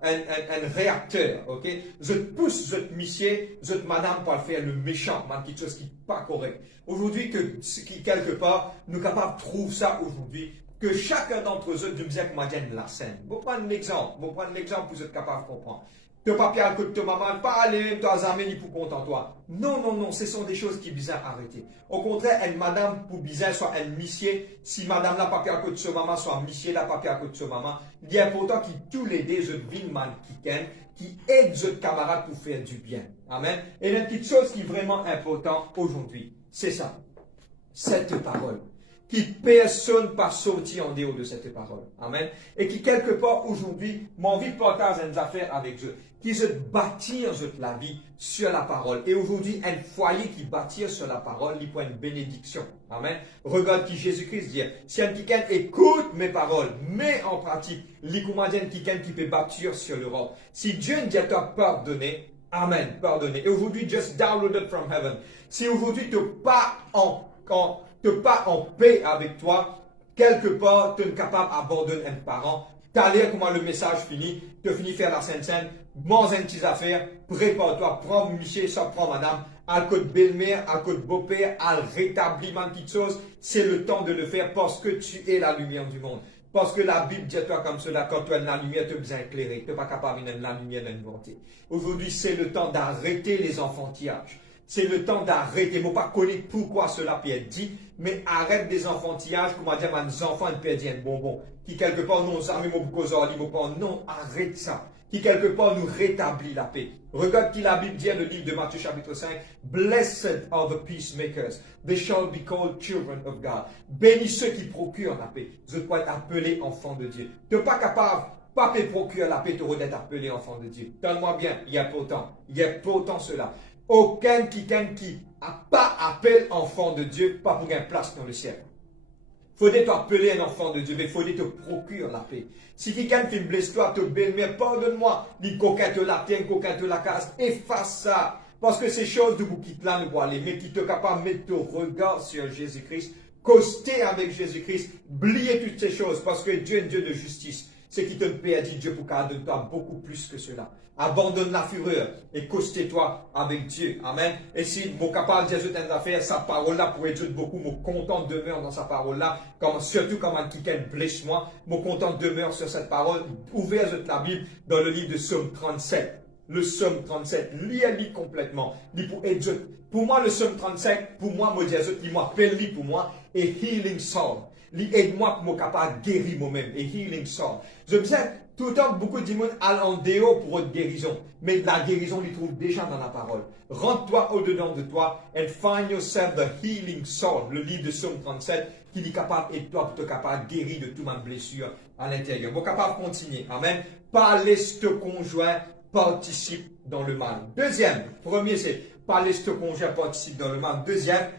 un réacteur, ok? Je pousse, je missier, je madame pour faire le méchant, une petite chose qui n'est pas correcte. Aujourd'hui, quelque part, nous sommes capables de trouver ça aujourd'hui, que chacun d'entre eux nous disait que la scène. Vous prenez l'exemple pour être capable de comprendre. Tu pas pire que ta maman, pas aller même toi amis pour content toi. Non, non, non, ce sont des choses qui bizarres arrêter. Au contraire, une madame pour bizarre soit un missier. Si madame n'a pas pire que de sa maman, soit missier n'a pas pire que de sa maman. Il est important qu'ils tous les deux, je devine man qui aident leurs camarades pour faire du bien. Amen. Et une petite chose qui est vraiment importante aujourd'hui, c'est ça. Cette parole. Qui personne pas sorti en dehors de cette parole. Amen. Et qui quelque part aujourd'hui, m'a envie de partager une affaire avec eux. Qui se bâtir la vie sur la parole. Et aujourd'hui, un foyer qui bâtit sur la parole, il faut une bénédiction. Amen. Regarde qui Jésus-Christ dit. Si un quelqu'un écoute mes paroles, met en pratique, quelqu'un qui peut bâtir sur le roc. Si Dieu dit à toi pardonner, amen, pardonner. Et aujourd'hui, just downloaded from heaven. Si aujourd'hui tu n'es pas en paix avec toi, quelque part, tu es capable d'abandonner un parent. Tu as l'air comment le message finit, tu finis faire la Sainte-Seine, mange une petite affaire, prépare-toi, prends Michel, ça prend madame, à côté de belle-mère, à côté de beau-père, à rétablissement de petites choses, c'est le temps de le faire parce que tu es la lumière du monde. Parce que la Bible dit à toi comme cela, quand tu as la lumière, tu es bien éclairé, tu n'es pas capable de la lumière d'inventer. Aujourd'hui, c'est le temps d'arrêter les enfantillages. C'est le temps d'arrêter. Je ne pas connaître pourquoi cela peut être dit, mais arrête des enfantillages, comment dire, mes enfants ne perdent un bonbon. Qui quelque part nous amis, non, arrête ça. Qui quelque part nous rétablit la paix. Regarde qui la Bible dit dans le livre de Matthieu chapitre 5. Blessed are the peacemakers. They shall be called children of God. Bénis ceux qui procurent la paix. Je dois être appelé enfant de Dieu. Tu n'es pas capable. Pas te procurer la paix, tu aurais d'être appelé enfant de Dieu. Donne-moi bien, il y a pourtant cela. Aucun qui n'a pas appelé enfant de Dieu, pas pour gagner place dans le ciel. Faudrait t'appeler un enfant de Dieu, mais faudrait te procurer la paix. Si quelqu'un fait une blessure, toi, te belle-mère, pardonne-moi, dis coquin te la tienne, coquin te la casse, efface ça. Parce que ces choses de vous quitte là ne vont aller, mais qui te capable de mettre ton regard sur Jésus-Christ, coster avec Jésus-Christ, oublier toutes ces choses, parce que Dieu est un Dieu de justice. Ce qui te paie, dit Dieu pour qu'elle donne toi beaucoup plus que cela. Abandonne la fureur et costez-toi avec Dieu. Amen. Et si mon capable de Dieu t'a affaire, sa parole-là pourrait être beaucoup, mon content demeure dans sa parole-là, surtout quand quelqu'un blesse moi, mon content demeure sur cette parole. Ouvert la Bible dans le livre de Psaume 37. Le Psaume 37, lis complètement. Pour moi, le Psaume 37, pour moi, il m'appelle pour moi, et healing psalm. Aide-moi pour me capable de guérir moi-même. Et healing psalm. Je me disais, tout le temps, beaucoup de monde allent en dehors pour votre guérison. Mais la guérison, il trouve déjà dans la parole. Rentre-toi au-dedans de toi and find yourself the healing psalm. Le livre de Psaume 37, qui est capable et toi pour te capable de guérir de toute ma blessure à l'intérieur. Vous êtes capable de continuer. Amen. Pas laisser conjoint participe dans le mal. Deuxième, premier c'est pas laisser conjoint participe dans le mal. Deuxième,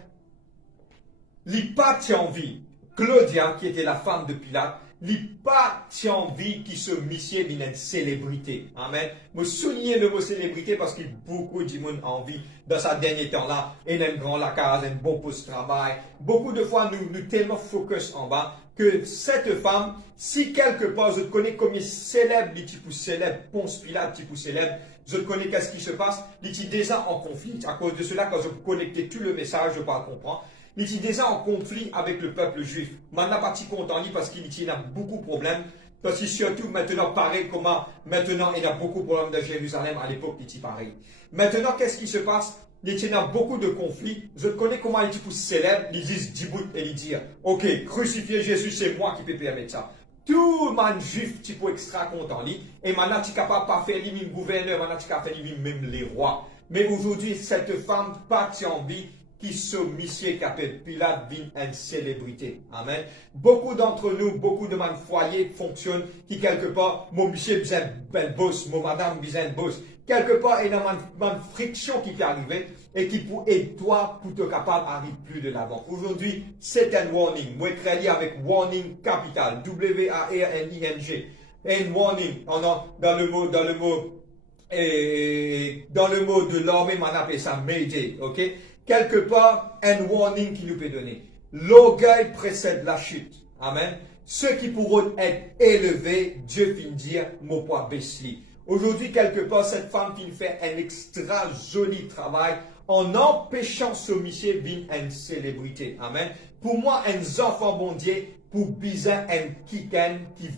l'hypathie en vie. Claudia, qui était la femme de Pilate, l'hypathie en vie qui se missier d'une célébrité. Amen. Je souligne le mot célébrité parce qu'il y a beaucoup de monde en vie dans ce dernier temps-là. Et un grand la case, un bon poste de travail. Beaucoup de fois, nous tellement focus en bas que cette femme, si quelque part, je connais combien célèbre, les types célèbres, Ponce Pilate, type célèbre, je connais qu'est-ce qui se passe, il est déjà en conflit. À cause de cela, quand je connectais tout le message, je ne pas comprendre. Il est déjà en conflit avec le peuple juif. Maintenant, parti content parce qu'il y a beaucoup de problèmes. Parce que surtout maintenant, pareil comment maintenant, il y a beaucoup de problèmes de Jérusalem à l'époque, il était pareil. Maintenant, qu'est-ce qui se passe? Il y a beaucoup de conflits. Je connais comment les types célèbres, ils disent Djibout et ils disent ok, crucifier Jésus, c'est moi qui peux permettre ça. Tout le monde juif, tu peux extra content. Et maintenant, tu es capable de pas faire les mêmes gouverneurs, maintenant, tu es capable de faire même les rois. Mais aujourd'hui, cette femme partie en vie, qui sont monsieur qui appelle Pilate vient une célébrité. Amen. Beaucoup d'entre nous, beaucoup de mon foyer fonctionnent qui quelque part, mon monsieur besoin de boss, mon madame besoin de boss. Quelque part, il y a une friction qui peut arriver et qui peut aider toi pour te capable d'arriver plus de l'avant. Aujourd'hui, c'est un warning. Moi, créé avec warning capital. W-A-R-N-I-N-G. Un warning. Dans le mot de l'armée, on appelle ça Mayday. OK? Quelque part, un warning qui nous peut donner. L'orgueil précède la chute. Amen. Ceux qui pourront être élevés, Dieu finit dire, mon poids baisse. Aujourd'hui, quelque part, cette femme qui fait un extra joli travail en empêchant ce monsieur vient une célébrité. Amen. Pour moi, un enfant bon Dieu, pour bizarre un qui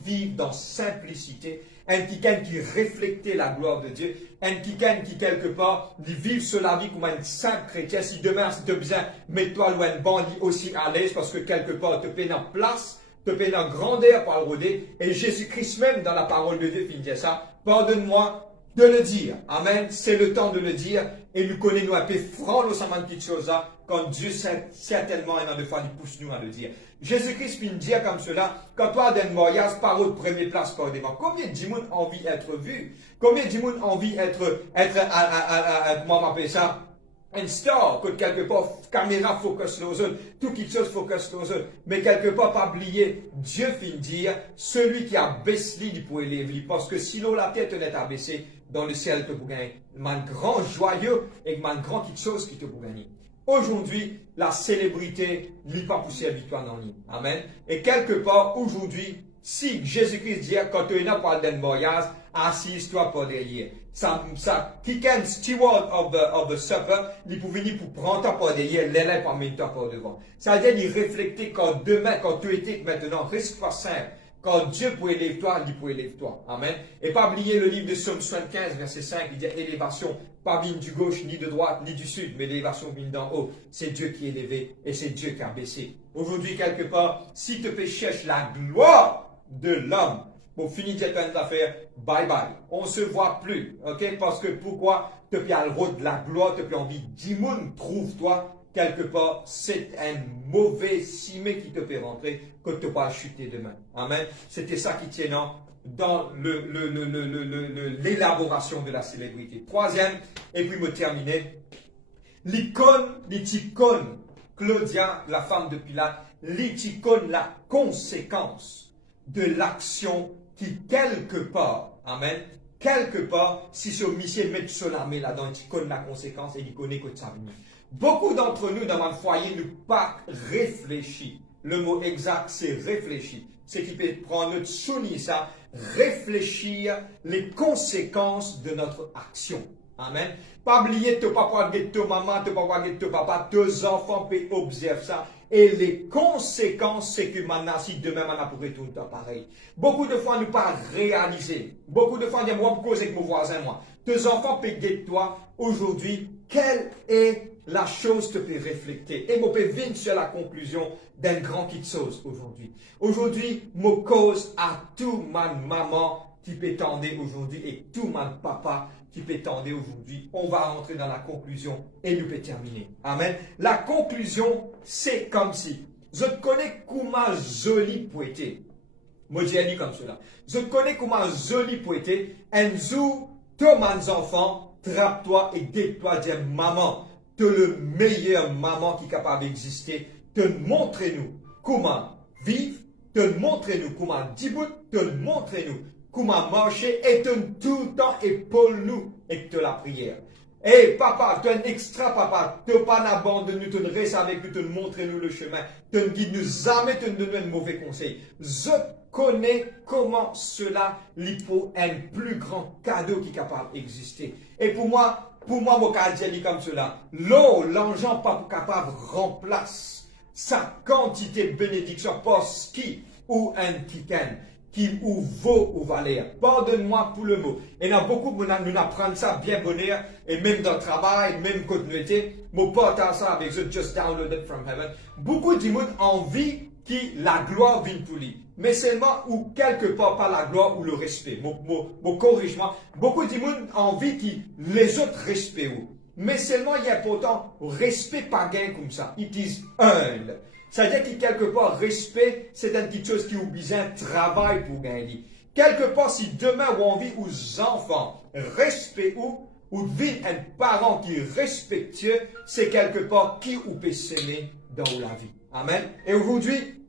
vivent dans simplicité, un qui reflète la gloire de Dieu, un qui quelque part, vivre sur la vie comme un saint chrétien. Si demain, si tu as besoin, mets-toi loin de bandit aussi à l'aise parce que quelque part, tu peux en place, tu peux en grandeur par le rôder. Et Jésus-Christ même, dans la parole de Dieu, il dit ça. Pardonne-moi de le dire. Amen. C'est le temps de le dire. Et nous connaissons un peu franc, nous sommes une petite chose là, quand Dieu certainement, et de fois, il pousse nous à le dire. Jésus-Christ vient dire comme cela, quand toi, d'un mariage, par autre première place, par devant. Combien de gens ont envie d'être vus? Combien de gens ont envie d'être, comment on appelle ça? Un star, que quelque part, caméra focus sur eux, tout quelque chose focus sur eux. Mais quelque part, pas oublier, Dieu finit dire, celui qui a baissé, il peut élever. Parce que sinon la tête n'est pas baissée, dans le ciel, tu peux gagner. Man grand joyeux et man grand quelque chose qui te peut gagner. Aujourd'hui, la célébrité n'est pas poussée à victoire dans l'île. Amen. Et quelque part, aujourd'hui, si Jésus-Christ dit, quand tu es là pour d'un mariage, assise-toi pas derrière. Ça, qui can steward of the supper, il peut venir pour prendre ta part derrière, l'élève en même temps par devant. Ça veut dire, il refléter quand demain, quand tu étais maintenant, risque pas simple. Quand Dieu peut élever toi, il peut élever toi. Amen. Et pas oublier le livre de Somme 75, verset 5, il dit élévation, pas vient du gauche, ni de droite, ni du sud, mais l'élévation vient d'en haut. C'est Dieu qui est élevé et c'est Dieu qui a baissé. Aujourd'hui, quelque part, si tu cherches la gloire de l'homme, pour finir cette affaire, bye bye. On ne se voit plus. Ok? Parce que pourquoi tu as le rôle de la gloire, tu as envie d'immun, trouve-toi. Quelque part, c'est un mauvais cimé qui te fait rentrer que tu vas chuter demain. Amen. C'était ça qui tient dans l'élaboration de la célébrité. Troisième, et puis me terminer, l'icône, Claudia, la femme de Pilate, l'icône, la conséquence de l'action qui quelque part, amen, quelque part, si ce Michel met son armée là-dedans, il connaît la conséquence et il connaît que ça vient. Beaucoup d'entre nous, dans un foyer, nous pas réfléchi. Le mot exact, c'est réfléchir. C'est qui peut prendre notre souvenir, ça, réfléchir les conséquences de notre action. Amen. Pas oublier de papa, de ta maman, de papa, de papa, tes enfants peuvent observer ça. Et les conséquences, c'est que maintenant, si demain, on pourrait tout le temps pareil. Beaucoup de fois, nous pas réaliser. Beaucoup de fois, on dit, moi, cause avec mon voisin, moi. Tes enfants peuvent dire, toi, aujourd'hui, quelle est la chose que tu peux refléter. Et moi, peux venir sur la conclusion d'une grande chose aujourd'hui. Aujourd'hui, moi, cause à tout ma maman qui peut tendre aujourd'hui et tout mon papa qui peut tendre aujourd'hui. On va rentrer dans la conclusion et nous peut terminer. Amen. La conclusion, c'est comme si, je connais comment joli poété. Moi, j'ai dit comme cela. Je connais comment joli poété. Un jour, tous mes enfants, trappe-toi et dis-toi, dis maman, tu es le meilleur maman qui est capable d'exister. Te montrez-nous comment vivre, te montrez-nous comment debout, te montrez-nous comment marcher et te tout le temps épaule-nous et te la prière. Et papa, tu es un extra papa, tu n'as pas abandonné, tu ne restes avec nous, tu montres-nous le chemin, tu ne guides nous jamais, tu ne donnes un mauvais conseil. Je connais comment cela lui faut un plus grand cadeau qui est capable d'exister. Et pour moi, mon cadeau dit comme cela, l'eau, l'argent pas capable remplace sa quantité de bénédiction parce qui ou un titan qui ou vaut ou valeur. Pardonne-moi pour le mot. Et il y a beaucoup nous apprendre ça bien bonheur et même dans le travail, même continuité. Mon partage ça avec eux, just downloaded from heaven. Beaucoup de monde envie qui la gloire vienne pour lui. Mais seulement ou quelque part pas la gloire ou le respect. Mon corrigement. Beaucoup de monde envie qui les autres respectent. Mais seulement il y a pourtant respect pas gain comme ça. It is earned. C'est-à-dire que quelque part, respect, c'est une petite chose qui a besoin de travail pour gagner. Quelque part, si demain, on a envie aux enfants, respect ou vivre un parent qui est respectueux, c'est quelque part qui ou peut s'aimer dans la vie. Amen. Et aujourd'hui,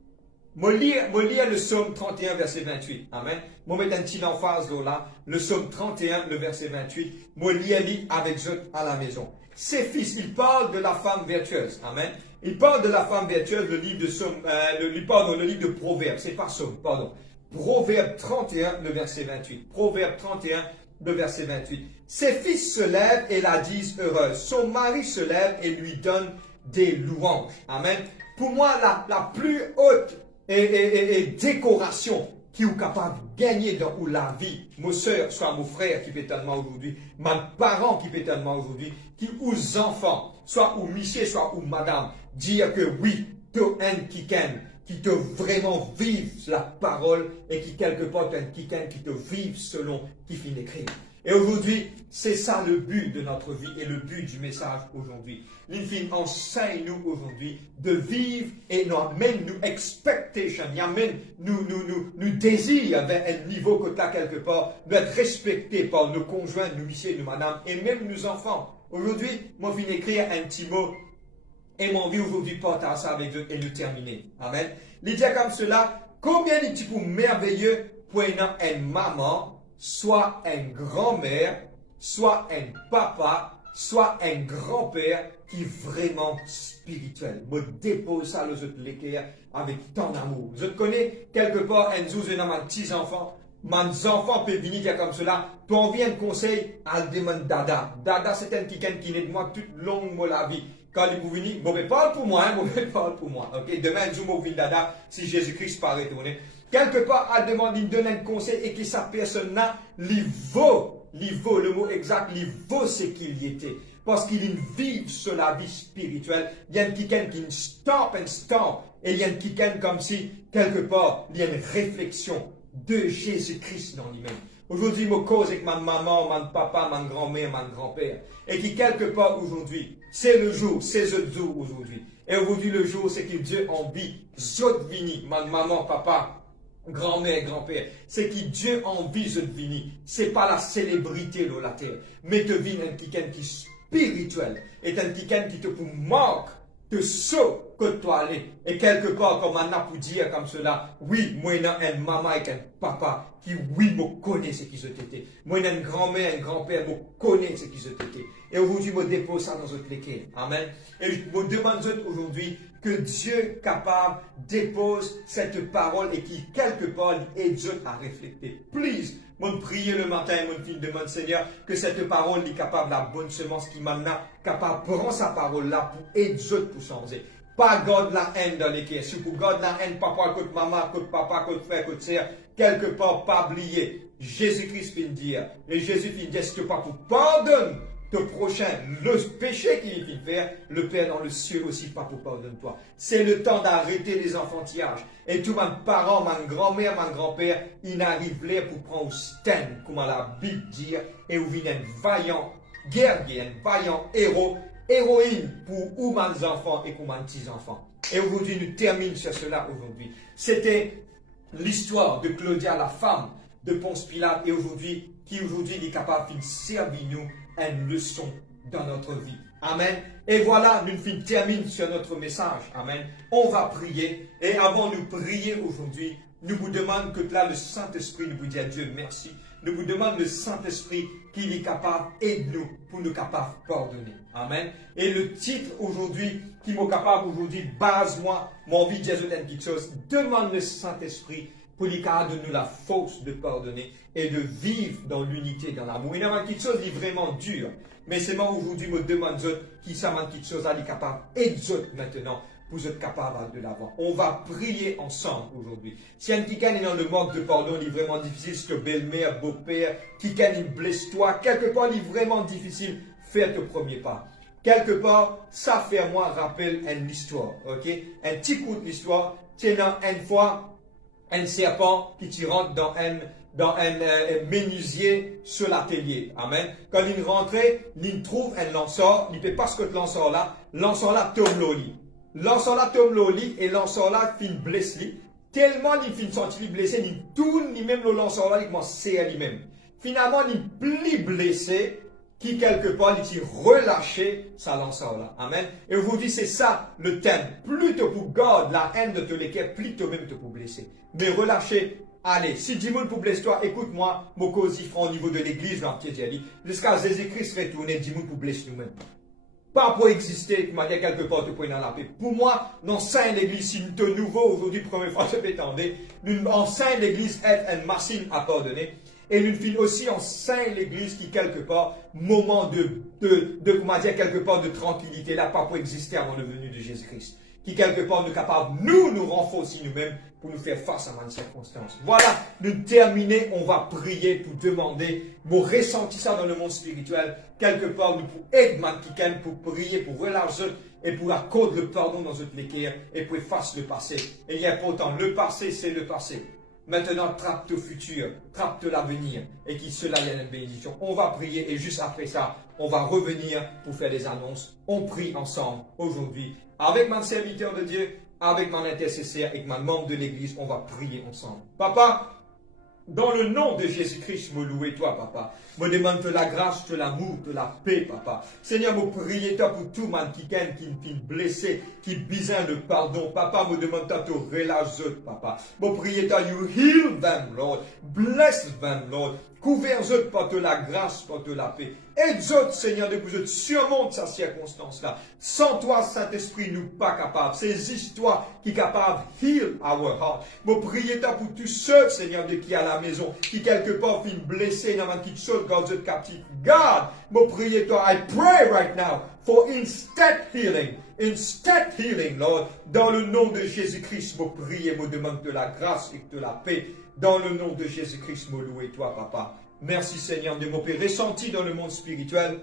moi lire le psaume 31, verset 28. Amen. Moi mettre un petit emphase là, le psaume 31, le verset 28. Moi lire avec eux à la maison. Ses fils, il parle de la femme vertueuse. Amen. Il parle de la femme vertueuse, le livre de Somme, le livre de Proverbes, c'est pas Somme, pardon. Proverbe 31, le verset 28. Proverbe 31, le verset 28. Ses fils se lèvent et la disent heureuse. Son mari se lève et lui donne des louanges. Amen. Pour moi, la plus haute et décoration qui est capable de gagner dans ou la vie, mon soeur, soit mon frère qui peut tellement aujourd'hui, mes parents qui peut tellement aujourd'hui, qui ou enfants, soit ou monsieur, soit ou madame, dire que oui, tu un qui te vraiment vive la parole et qui quelque part un qui te vive selon qui finit d'écrire. Et aujourd'hui, c'est ça le but de notre vie et le but du message aujourd'hui. L'Infini enseigne-nous aujourd'hui de vivre et nous amène nous expectation, il amène nous désir vers un niveau que là quelque part, d'être respecté par nos conjoints, nos messieurs, nos madames et même nos enfants. Aujourd'hui, moi je viens d'écrire un petit mot et mon vie aujourd'hui partage ça avec eux et nous terminer. Amen. Il dit comme cela, combien de petits merveilleux pour une maman, soit un grand-mère, soit un papa, soit un grand-père qui est vraiment spirituel. Me dépose ça les autres l'équerre avec tant d'amour. Je connais quelque part un jour de mes petits enfants. Mes enfants peuvent venir dire comme cela. Tu envie un conseil, elle demande Dada. Dada c'est un quelqu'un qui est de moi toute longue la vie. Quand il vous venir, bon, mais parle pour moi, hein, bon, parle pour moi. Ok, demain, un jour, mon Dada, si Jésus-Christ part retourner. Quelque part, elle demande, il donne un conseil et que sa personne-là, il vaut, le mot exact, il vaut ce qu'il y était. Parce qu'il vit sur la vie spirituelle. Il y a un quelqu'un qui stamp. Et il y a un quelqu'un comme si, quelque part, il y a une réflexion de Jésus-Christ dans lui-même. Aujourd'hui, je cause avec ma maman, mon papa, ma grand-mère, mon grand-père. Et qui, quelque part, aujourd'hui, c'est le jour, c'est le jour aujourd'hui. Et aujourd'hui, le jour, c'est que Dieu en vit. Zot vini, ma maman, papa, grand-mère, grand-père. C'est que Dieu en vit, zot vini. C'est pas la célébrité de la terre. Mais te vit un quelqu'un qui est spirituel. Et un quelqu'un qui te manque. Te saut que toi aller. Et quelque part, comme on a pour dire comme cela, oui, moi, j'ai une maman et un papa qui, oui, me connaît ce qu'ils ont été. Moi, j'ai une grand-mère, un grand-père, me connaît ce qu'ils ont été. Et aujourd'hui, je me dépose ça dans votre léquelle. Amen. Et je me demande aujourd'hui que Dieu capable dépose cette parole et qui, quelque part, aide à réfléchir. Please, moi, prier le matin, mon fille demande, Seigneur, que cette parole est capable, la bonne semence qui m'amène, capable de prendre sa parole là pour aider pour changer. Pas garde la haine dans les cœurs. Si vous gardez la haine, papa, côté maman, côté papa, côté frère, côté sœur, quelque part, pas oublier. Jésus-Christ vient dire, et Jésus vient dire, si tu pas pour pardonner ton prochain, le péché qu'il vient faire, le Père dans le ciel aussi pas pour pardonner toi. C'est le temps d'arrêter les enfantillages. Et tous mes parents, ma grand-mère, mon grand-père, ils arrivent là pour prendre au stand, comme la Bible dit, et où vient un vaillant guerrier, un vaillant héros, héroïne pour ou mes enfants et pour mes petits-enfants. Et aujourd'hui, nous terminons sur cela aujourd'hui. C'était l'histoire de Claudia, la femme de Ponce Pilate, et aujourd'hui, qui aujourd'hui est capable de servir nous une leçon dans notre vie. Amen. Et voilà, nous terminons sur notre message. Amen. On va prier. Et avant de prier aujourd'hui, nous vous demandons que là, le Saint-Esprit nous vous dit à Dieu merci. Nous vous demandons le Saint-Esprit qu'il est capable aide-nous pour nous capables de pardonner. Amen. Et le titre aujourd'hui, qui m'est capable aujourd'hui, base-moi, mon vie de Jésus d'une petite chose, demande le Saint-Esprit pour lui capable de nous la force de pardonner et de vivre dans l'unité, dans l'amour. Il y a une petite chose qui est vraiment dure. Mais c'est moi aujourd'hui, me demande qui ça m'a une petite chose, elle est capable et maintenant pour être capable de l'avant. On va prier ensemble aujourd'hui. Si un quelqu'un est dans le manque de pardon, il est vraiment difficile, si que belle-mère, beau-père, quelqu'un il blesse toi, quelque part il est vraiment difficile, fais ton premier pas. Quelque part, ça fait moi rappel une histoire, ok? Un petit coup de l'histoire, c'est une fois, un serpent qui rentre dans un menuisier sur l'atelier. Amen. Quand il rentrait, il trouve un lanceur, il ne peut pas ce que le lanceur-là tombe au lit. Lanceur-là tombe au lit et lanceur-là finit blessé. Tellement il finit sentir blessé, il tourne, il même le lanceur-là, il commence à serrer lui-même. Finalement, il est plus blessé qui quelque part, il s'est relâché sa lanceur-là. Amen. Et vous dites, c'est ça le thème. Plutôt pour garder la haine de tous les cœurs, plutôt même te pour blesser. Mais relâcher. Allez, si 10 000 pour blesser toi, écoute-moi, mon cause au niveau de l'église, dans le pied jusqu'à Jésus-Christ retourner 10 000 pour blesser nous-mêmes. Pas pour exister, qui m'a dit quelque part, tu peux dans la paix. Pour moi, dans sein l'église, si nous sommes nouveaux aujourd'hui, première fois, je vais t'entendre, nous, en sein l'église, être une machine à pardonner. Et nous finissons aussi en sein l'église qui, quelque part, moment comment dire, quelque part de tranquillité, là, pas pour exister avant le venu de Jésus-Christ. qui quelque part nous capable, nous renforcer nous-mêmes pour nous faire face à une circonstance. Voilà, nous terminer, on va prier pour demander, pour ressentir ça dans le monde spirituel, quelque part, nous pour aider Mankiken, pour prier, pour relâcher et pour accorder le pardon dans notre l'équerre et pour effacer le passé. Et il est important, le passé, c'est le passé. Maintenant, trappe le futur, trappe l'avenir et qu'il cela y ait une bénédiction. On va prier et juste après ça, on va revenir pour faire des annonces. On prie ensemble aujourd'hui avec mon serviteur de Dieu, avec mon intercesseur et mon membre de l'église. On va prier ensemble. Papa, dans le nom de Jésus-Christ, je me loue toi, papa. Je me demande de la grâce, de l'amour, de la paix, papa. Seigneur, je prie toi pour tout le monde qui est blessé, qui a besoin de pardon. Papa, je demande toi de relâcher, papa. Je prie toi, you heal them, Lord. Bless them, Lord. Couvert-eux par de la grâce, par de la paix. Aide-eux, Seigneur, de vous surmonter sa circonstance-là. Sans toi, Saint-Esprit, nous pas capables. C'est histoires qui est capable de heal our heart. Je prie toi pour tous ceux, Seigneur, qui à la maison, qui quelque part finissent blessés, qui sont captifs. God, je prie toi, I pray right now for instant healing. Instant healing, Lord. Dans le nom de Jésus-Christ, je prie et je demande de la grâce et de la paix. Dans le nom de Jésus-Christ, je loue toi, papa. Merci, Seigneur, de m'opérer ressenti dans le monde spirituel.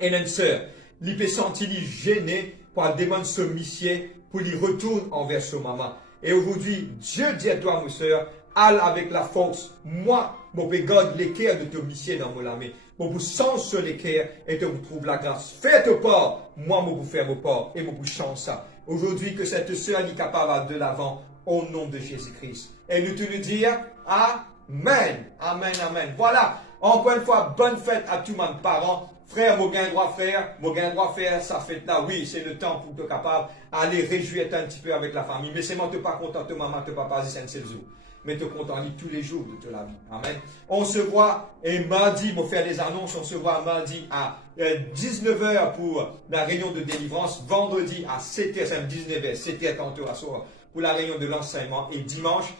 Et une sœur, il peut sentir gêné pour demander ce missier pour lui retourner envers son maman. Et aujourd'hui, Dieu dit à toi, ma sœur, allez avec la force. Moi, je peux garder l'équerre de ton missier dans mon âme. Je vous sens sur l'équerre et je vous trouve la grâce. Faites part. Moi, je vous faire vos part et je vous chante ça. Aujourd'hui, que cette sœur est capable de l'avant au nom de Jésus-Christ. Et nous te le dire, Amen, Amen, Amen. Voilà, encore une fois, bonne fête à tous mes parents. Frère, mon gain droit faire sa fête-là. Oui, c'est le temps pour être capable d'aller réjouir un petit peu avec la famille. Mais c'est moi, tu pas content, maman, tu papa, c'est un seul jour. Mais tu content tous les jours de toute la vie. Amen. On se voit, et mardi, pour faire des annonces, on se voit mardi à 19h pour la réunion de délivrance. Vendredi à 7h, c'est 19h, 7h tantôt à soir pour la réunion de l'enseignement. Et dimanche,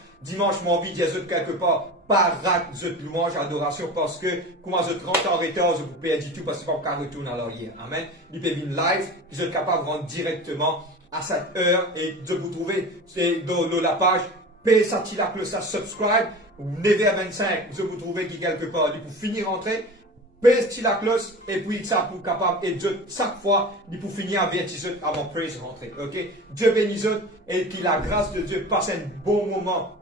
moi, envie de dire quelque part, pas rate de louange, adoration, parce que, comment je 30 ans en retard, je vous perds du tout, parce que je ne peux pas retourner à l'arrière. Amen. Il peut venir live, je suis capable de rentrer directement à cette heure, et de vous trouver dans la page, paye ça, la cloche, subscribe, 9h25, je vous trouver qui quelque part, pour finir rentrer, paye la cloche, et puis ça pour capable, et Dieu, chaque fois, pour finir avertir avant praise rentrer. Ok? Dieu bénisse, et que la grâce de Dieu passe un bon moment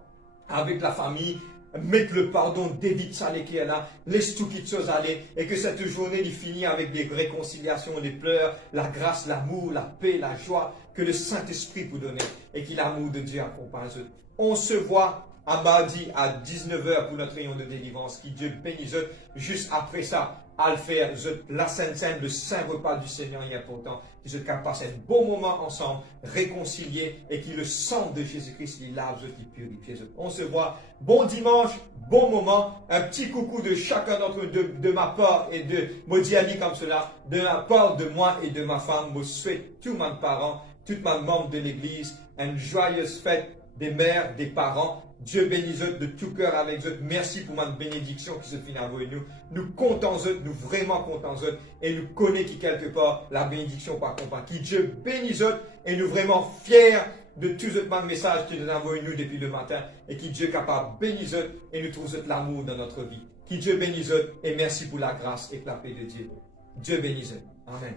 avec la famille, mettre le pardon, d'éviter ça qui est là, laisse tout qui chose aller, et que cette journée finit avec des réconciliations, des pleurs, la grâce, l'amour, la paix, la joie, que le Saint-Esprit vous donne, et que l'amour de Dieu accompagne. On se voit à mardi à 19h pour notre réunion de délivrance, qui Dieu bénisse. Juste après ça, à le faire, la Sainte Seine, le Saint repas du Seigneur est important. Qu'ils se passer un bon moment ensemble, réconciliés, et que le sang de Jésus-Christ les lave, qui purifie. On se voit. Bon dimanche, bon moment. Un petit coucou de chacun d'entre eux, de ma part et de Modiali comme cela, de la part de moi et de ma femme. Je souhaite tous mes parents, tous mes membres de l'église, une joyeuse fête des mères, des parents. Dieu bénisse eux de tout cœur avec eux. Merci pour ma bénédiction qui se finit avec nous. Nous comptons eux, nous vraiment comptons eux. Et nous connaissons qui quelque part la bénédiction par contre. Qui Dieu bénisse eux et nous vraiment fiers de tous les messages qu'il nous envoie nous depuis le matin. Et qui Dieu capable bénisse eux et nous trouve l'amour dans notre vie. Qui Dieu bénisse eux et merci pour la grâce et la paix de Dieu. Dieu bénisse eux. Amen.